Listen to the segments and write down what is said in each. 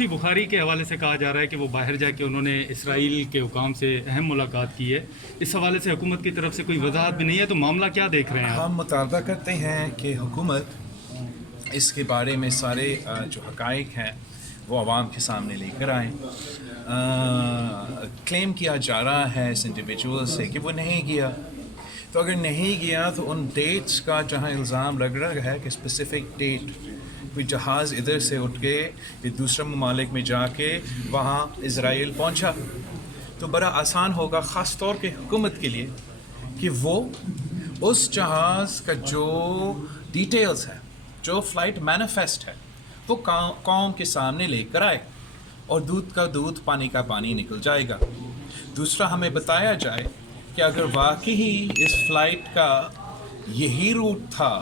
زلفی بخاری کے حوالے سے کہا جا رہا ہے کہ وہ باہر جا کے انہوں نے اسرائیل کے حکام سے اہم ملاقات کی ہے. اس حوالے سے حکومت کی طرف سے کوئی وضاحت بھی نہیں ہے, تو معاملہ کیا دیکھ رہے ہیں آپ؟ ہم مطالبہ کرتے ہیں کہ حکومت اس کے بارے میں سارے جو حقائق ہیں وہ عوام کے سامنے لے کر آئیں. کلیم کیا جا رہا ہے اس انڈیویجول سے کہ وہ نہیں گیا, تو اگر نہیں گیا تو ان ڈیٹس کا جہاں الزام لگ رہا ہے کہ اسپیسیفک ڈیٹ کوئی جہاز ادھر سے اٹھ کے دوسرے ممالک میں جا کے وہاں اسرائیل پہنچا, تو بڑا آسان ہوگا خاص طور پہ حکومت کے لیے کہ وہ اس جہاز کا جو ڈیٹیلز ہے, جو فلائٹ مینیفیسٹ ہے, وہ قوم کے سامنے لے کر آئے اور دودھ کا دودھ پانی کا پانی نکل جائے گا. دوسرا, ہمیں بتایا جائے کہ اگر واقعی اس فلائٹ کا یہی روٹ تھا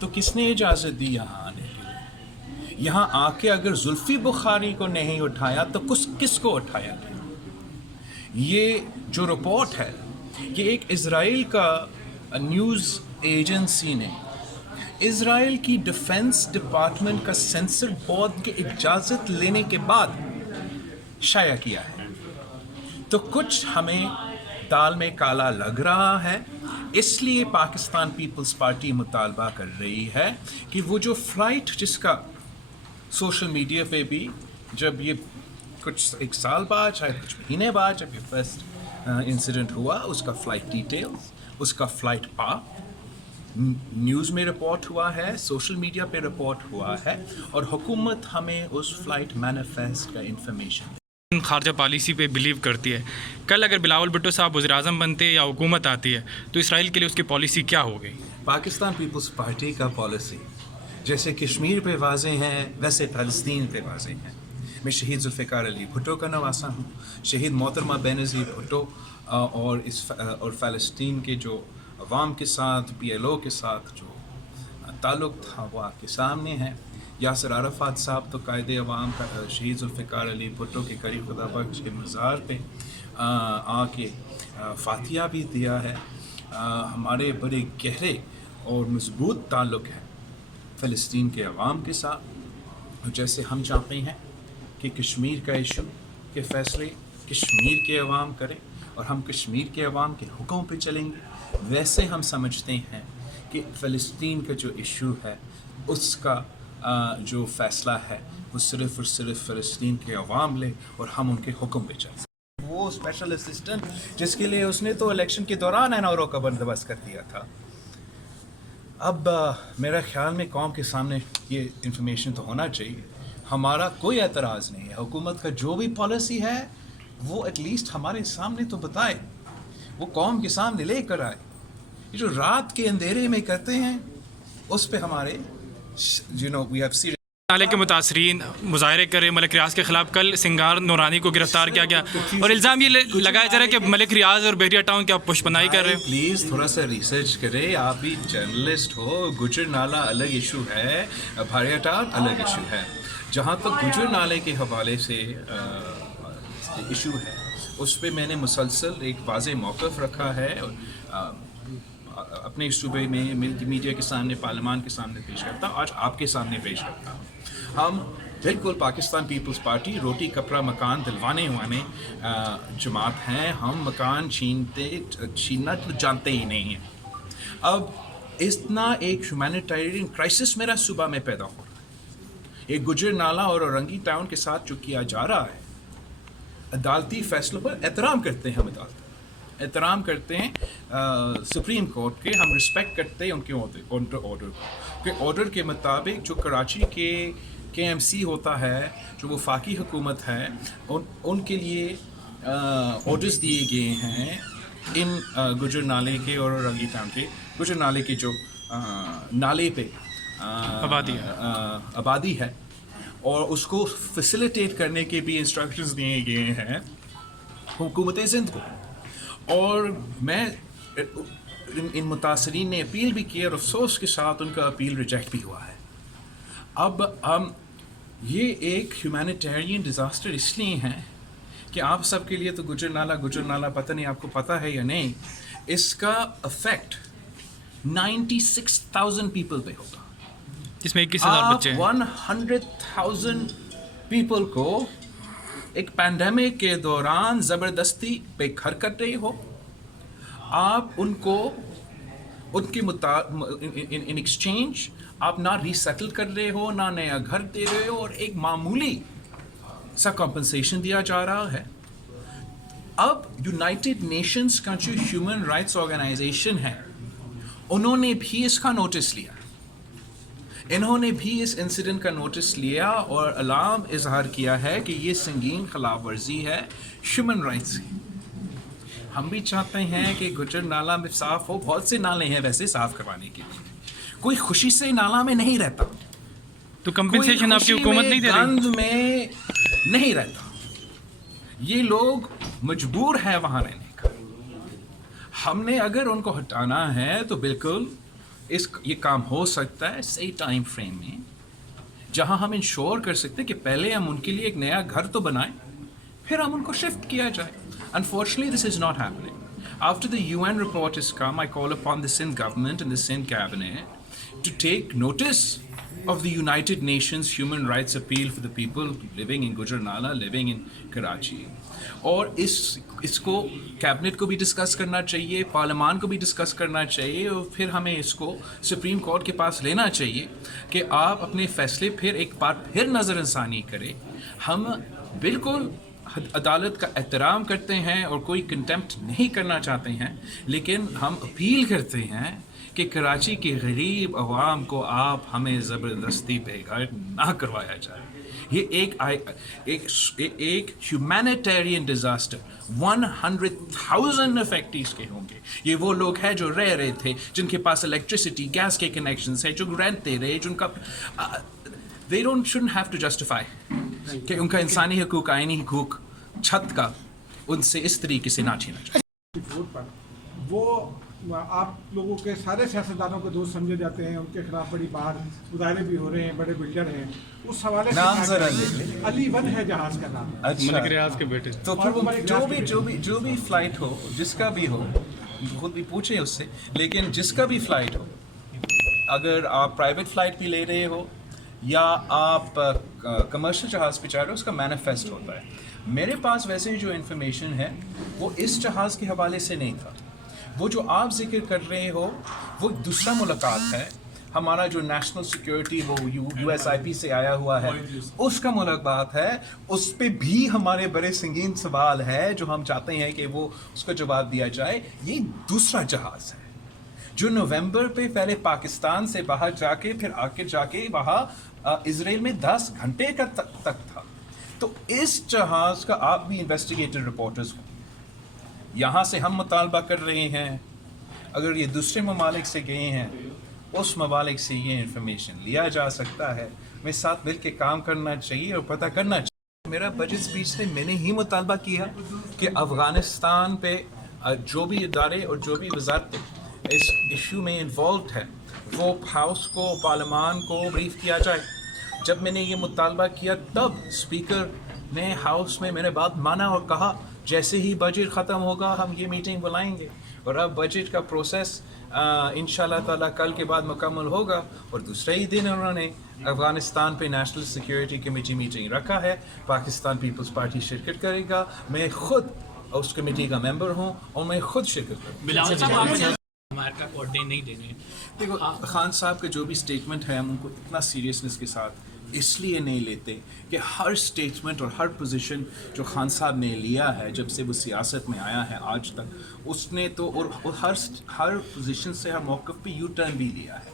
تو کس نے اجازت دی یہاں آنے کے لیے؟ یہاں آ کے اگر زلفی بخاری کو نہیں اٹھایا تو کس کو اٹھایا گیا؟ یہ جو رپورٹ ہے یہ ایک اسرائیل کا نیوز ایجنسی نے اسرائیل کی ڈیفنس ڈپارٹمنٹ کا سینسر بورڈ کی اجازت لینے کے بعد شائع کیا ہے. تو کچھ ہمیں دال میں کالا لگ رہا ہے, اس لیے پاکستان پیپلز پارٹی مطالبہ کر رہی ہے کہ وہ جو فلائٹ جس کا سوشل میڈیا پہ بھی جب یہ کچھ ایک سال بعد شاید کچھ مہینے بعد جب یہ فرسٹ انسیڈنٹ ہوا, اس کا فلائٹ ڈیٹیلز, اس کا فلائٹ پاس نیوز میں رپورٹ ہوا ہے, سوشل میڈیا پہ رپورٹ ہوا ہے, اور حکومت ہمیں اس فلائٹ مینیفیسٹ کا انفارمیشن خارجہ پالیسی پہ بلیو کرتی ہے. کل اگر بلاول بھٹو صاحب وزیر اعظم بنتے یا حکومت آتی ہے تو اسرائیل کے لیے اس کی پالیسی کیا ہو گئی؟ پاکستان پیپلز پارٹی کا پالیسی جیسے کشمیر پہ واضح ہیں ویسے فلسطین پہ واضح ہیں. میں شہید ذوالفقار علی بھٹو کا نواسا ہوں. شہید محترمہ بینظیر بھٹو اور فلسطین کے جو عوام کے ساتھ PLO کے ساتھ جو تعلق تھا وہ آپ کے سامنے ہے. یاسر عرفات صاحب تو قائد عوام کا شہید ذوالفقار علی بھٹو کے قریب خدا بخش کے مزار پہ آ کے فاتحہ بھی دیا ہے. ہمارے بڑے گہرے اور مضبوط تعلق ہے فلسطین کے عوام کے ساتھ. جیسے ہم چاہتے ہیں کہ کشمیر کا ایشو کے فیصلے کشمیر کے عوام کریں اور ہم کشمیر کے عوام کے حکم پہ چلیں گے, ویسے ہم سمجھتے ہیں کہ فلسطین کا جو ایشو ہے اس کا جو فیصلہ ہے وہ صرف اور صرف فلسطین کے عوام لے اور ہم ان کے حکم پہ چلیں. وہ اسپیشل اسسٹنٹ جس کے لیے اس نے تو الیکشن کے دوران NRO کا بندوبست کر دیا تھا. اب میرا خیال میں قوم کے سامنے یہ انفارمیشن تو ہونا چاہیے. ہمارا کوئی اعتراض نہیں ہے, حکومت کا جو بھی پالیسی ہے وہ ایٹ لیسٹ ہمارے سامنے تو بتائے, وہ قوم کے سامنے لے کر آئے. یہ جو رات کے اندھیرے میں کرتے ہیں اس پہ ہمارے وی ہیو سیریس. نالے کے متاثرین مظاہرے کرے ملک ریاض کے خلاف. کل سنگار نورانی کو گرفتار کیا گیا اور الزام یہ لگایا جا رہا ہے کہ ملک ریاض اور بحریہ ٹاؤن کی آپ پشپناہی کر رہے ہیں. پلیز تھوڑا سا ریسرچ کرے, آپ بھی جرنلسٹ ہو. گجر نالہ الگ ایشو ہے, بحریہ ٹاؤن الگ ایشو ہے. جہاں تک گجر نالے کے حوالے سے ایشو ہے اس پہ میں نے مسلسل ایک واضح موقف رکھا ہے اور اپنے صوبے میں میڈیا کے سامنے, پارلیمان کے سامنے پیش کرتا ہوں, آج آپ کے سامنے پیش کرتا ہوں. ہم بالکل پاکستان پیپلز پارٹی روٹی کپڑا مکان دلوانے والے جماعت ہیں. ہم مکان چھیننا تو جانتے ہی نہیں ہیں. اب اتنا ایک ہیومینیٹیرین کرائسس میرا صوبہ میں پیدا ہو رہا ہے. ایک گجر نالہ اور اورنگی ٹاؤن کے ساتھ جو کیا جا رہا ہے, عدالتی فیصلوں پر احترام کرتے ہیں, ہم احترام کرتے ہیں سپریم کورٹ کے, ہم رسپیکٹ کرتے ہیں ان کے آرڈر کے آرڈر کے مطابق. جو کراچی کے KMC ہوتا ہے, جو وفاقی حکومت ہے, ان کے لیے آرڈرز دیے گئے ہیں ان گجر نالے کے اور اورنگی ٹاؤن کے. گجر نالے کے جو نالے پہ آبادی ہے اور اس کو فیسیلیٹیٹ کرنے کے بھی انسٹرکشنز دیے گئے ہیں حکومت سندھ کو. اور میں ان متاثرین نے اپیل بھی کی اور افسوس کے ساتھ ان کا اپیل ریجیکٹ بھی ہوا ہے. اب ہم یہ ایک ہیومینیٹیرین ڈیزاسٹر اس لیے ہیں کہ آپ سب کے لیے تو گجر نالہ پتہ نہیں آپ کو پتہ ہے یا نہیں, اس کا افیکٹ 96,000 پیپل پہ ہوگا. جس میں 21,000 بچے ہیں. 100,000 پیپل کو ایک پینڈیمک کے دوران زبردستی بے گھر کر رہے ہو. آپ ان کو ان کے ان ایکسچینج آپ نہ ریسیٹل کر رہے ہو, نہ نیا گھر دے رہے ہو, اور ایک معمولی سا کمپنسیشن دیا جا رہا ہے. اب یونائٹڈ نیشنز کا جو ہیومن رائٹس آرگنائزیشن ہے, انہوں نے بھی اس کا نوٹس لیا, انہوں نے بھی اس انسیڈنٹ کا نوٹس لیا اور علام اظہار کیا ہے کہ یہ سنگین خلاف ورزی ہے ہیومن رائٹس کی. ہم بھی چاہتے ہیں کہ گجر نالہ میں صاف ہو. بہت سے نالے ہیں ویسے صاف کروانے کے لیے, کوئی خوشی سے نالہ میں نہیں رہتا, تو کمپنسیشن آپ کی حکومت نہیں دے رہی؟ گند میں نہیں رہتا, یہ لوگ مجبور ہیں وہاں رہنے کا. ہم نے اگر ان کو ہٹانا ہے تو بالکل یہ کام ہو سکتا ہے صحیح ٹائم فریم میں, جہاں ہم انشور کر سکتے کہ پہلے ہم ان کے لیے ایک نیا گھر تو بنائیں, پھر ہم ان کو شفٹ کیا جائے. Unfortunately, this is not happening. After the UN report has come, I call upon the Sindh government and the Sindh cabinet to take notice of the United Nations human rights appeal for the people living in Gujranwala, living in Karachi. اور اس کو cabinet کو بھی discuss کرنا چاہیے, پارلیمان کو بھی discuss کرنا چاہیے, اور پھر ہمیں اس کو سپریم کورٹ کے پاس لینا چاہیے کہ آپ اپنے فیصلے پھر ایک بار پھر نظر ثانی کریں. ہم بالکل عدالت کا احترام کرتے ہیں اور کوئی کنٹمپٹ نہیں کرنا چاہتے ہیں, لیکن ہم اپیل کرتے ہیں کہ کراچی کے غریب عوام کو آپ ہمیں زبردستی بے گھر نہ کروایا جائے. یہ ایک ہیومینیٹیرین ڈیزاسٹر 100,000 افیکٹیز کے ہوں گے. یہ وہ لوگ ہیں جو رہ رہے تھے, جن کے پاس الیکٹریسٹی گیس کے کنیکشنز ہیں, جو رینٹ دے رہے, جن کا they shouldn't have to justify کہ ان کا انسانی حقوق, آئینی حقوق, چھت کا ان سے اس طریقے سے نہ چھینا چاہیے. وہ آپ لوگوں کے سارے سیاستدانوں کو دوست سمجھے جاتے ہیں, ان کے خلاف بڑی باہر مظاہرے بھی ہو رہے ہیں, بڑے بلڈر ہیں. اس حوالے نام ذرا لے لیں. علی ون ہے جہاز کا نام. ملک ریاض کے بیٹے. تو پھر وہ جو بھی فلائٹ ہو, جس کا بھی ہو, خود بھی پوچھیں اس سے, لیکن جس کا بھی فلائٹ ہو, اگر آپ پرائیویٹ فلائٹ بھی لے رہے ہو یا آپ کمرشل جہاز پہ چاہ رہے ہو, اس کا مینیفیسٹ ہوتا ہے. میرے پاس ویسے جو انفارمیشن ہے وہ اس جہاز کے حوالے سے نہیں تھا. وہ جو آپ ذکر کر رہے ہو وہ دوسرا ملاقات ہے. ہمارا جو نیشنل سیکیورٹی وہ USIP سے آیا ہوا ہے, اس کا ملاقات ہے. اس پہ بھی ہمارے بڑے سنگین سوال ہے جو ہم چاہتے ہیں کہ وہ اس کا جواب دیا جائے. یہ دوسرا جہاز ہے جو نومبر پہ پہلے پاکستان سے باہر جا کے پھر آ کے جا کے وہاں اسرائیل میں 10 گھنٹے کا تک تھا. تو اس جہاز کا آپ بھی انویسٹیگیٹر رپورٹرز ہو, یہاں سے ہم مطالبہ کر رہے ہیں, اگر یہ دوسرے ممالک سے گئے ہیں, اس ممالک سے یہ انفارمیشن لیا جا سکتا ہے. میں ساتھ مل کے کام کرنا چاہیے اور پتہ کرنا چاہیے. میرا بجٹ اسپیچ سے میں نے ہی مطالبہ کیا کہ افغانستان پہ جو بھی ادارے اور جو بھی وزارتیں اس ایشو میں انوالوڈ ہے وہ ہاؤس کو, پارلیمان کو بریف کیا جائے. جب میں نے یہ مطالبہ کیا تب اسپیکر نے ہاؤس میں میرے بات مانا اور کہا جیسے ہی بجٹ ختم ہوگا ہم یہ میٹنگ بلائیں گے. اور اب بجٹ کا پروسیس انشاءاللہ تعالیٰ کل کے بعد مکمل ہوگا, اور دوسرے ہی دن انہوں نے افغانستان پہ نیشنل سیکیورٹی کمیٹی میٹنگ رکھا ہے. پاکستان پیپلز پارٹی شرکت کرے گا, میں خود اس کمیٹی کا ممبر ہوں اور میں خود شرکت کروں. امریکہ کو اڈے نہیں دینے. دیکھو خان صاحب کا جو بھی اسٹیٹمنٹ ہے ہم ان کو اتنا سیریسنس کے ساتھ اس لیے نہیں لیتے کہ ہر اسٹیٹمنٹ اور ہر پوزیشن جو خان صاحب نے لیا ہے جب سے وہ سیاست میں آیا ہے آج تک, اس نے تو اور ہر پوزیشن سے ہر موقف پہ یو ٹرن بھی لیا ہے.